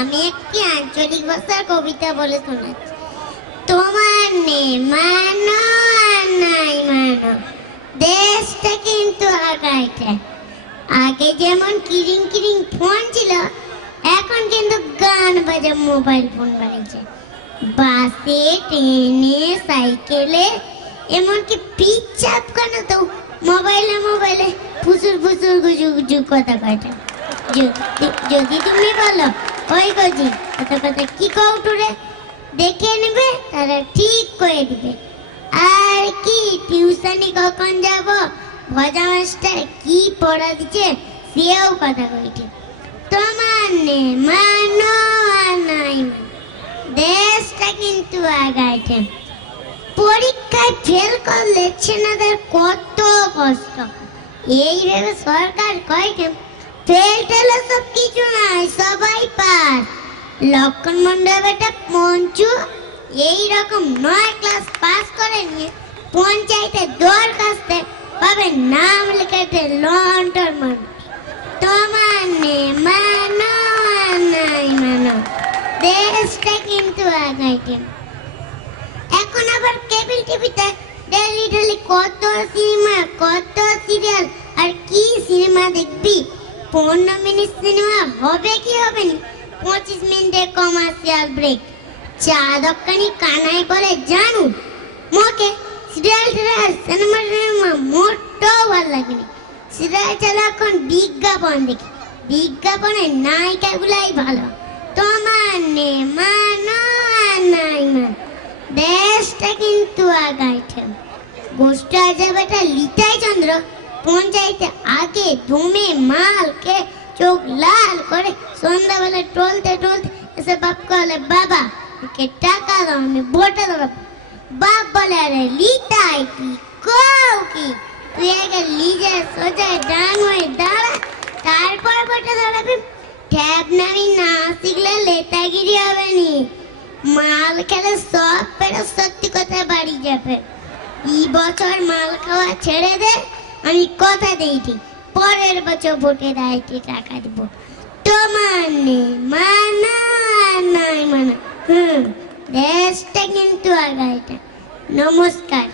আমি একটি আঞ্চলিক ভাষার কবিতা বলে শোনাচ্ছি। তোমার নে মানো আর নাই মানো। দেশটা কিন্তু আগাইছে। আগে যেমন কিরিং কিরিং ফোন ছিল, এখন কিন্তু গান বাজা, মোবাইল ফোন বাড়িয়েছে বাসে, ট্রেনে, সাইকেলে, এমনকি পিচ্ছাপ কেন তো মোবাইলে মোবাইলে ফুসুর ফুসুর গুজু গুজু কথা কয়টা যদি তুমি বলো ওই গজি কথা কথা কি কৌটুরে দেখে নেবে তারা ঠিক করে দিবে। আর কি, টিউশনি কখন যাব? ভজা মাস্টার কি পড়া দিচ্ছে, সেও কথা কইছে। তোমার নে মানো আর নাই। দেশটা কিন্তু আগাইছে। পরীক্ষায় ফেল করলে ছেলেদের কত কষ্ট। এইভাবে সরকার কয় কেন ফেল টেল সব কিছু নাই পাস লক্ষণ মন্ডল পঞ্চু এই রকম নয় ক্লাস পাস করে নিয়ে পঞ্চায়েতে দরখাস্তে পাবে নাম লেখাতে লন্ডন মানুষ তোমার নে মানো নাই মানো দেশটা কিন্তু আগাইছে এখন আবার কেবল টিভিতে ডেলি ডেলি কত সিনেমা কত সিরিয়াল আর কি সিনেমা দেখবি? পনেরো মিনিট সিনেমা হবে কি হবে না? পঁচিশ মিনিটে কমার্শিয়াল ব্রেক চা দোকানি কানাই বলে, জানু, মোকে সিরিয়াল টিরিয়াল সিনেমা টিনেমা মোটেও ভালো লাগেনি। সিরিয়াল চালা এখন বিজ্ঞাপন দেখি। বিজ্ঞাপনের নায়িকাগুলাই ভালো। তোমার নে মানো আর নাই মান দেশটা কিন্তু আগাইছে গোষ্ঠী আজাবাটা লিটাই চন্দ্র। পঞ্চায়েতে আগে ধুমে মালকে চোখ লাল করে সন্ধ্যাবেলা টলতে টলতে এসে বাপ বলে বাবা ওকে টাকা দাও, আমি ভোটে দেবো বাপ বলে, আরে লিটাই কি, কও কি? তুই আগে লিজে সোজায় ডান হয়ে দাঁড়া, তারপর ভোটে দাঁড়াবি ট্যাব নামি না শিখলে লেতাগিরি হবে নি। মাল খেলে সব পেরে সত্যি কথা বাড়ি যাবে। এই বছর মাল খাওয়া ছেড়ে দে, আমি কথা দিয়েছি পরের বছর ভোটে দায়িত্বে টাকা দিব? নেই মানা নাই মানা হুম দেশটা কিন্তু আগাইটা নমস্কার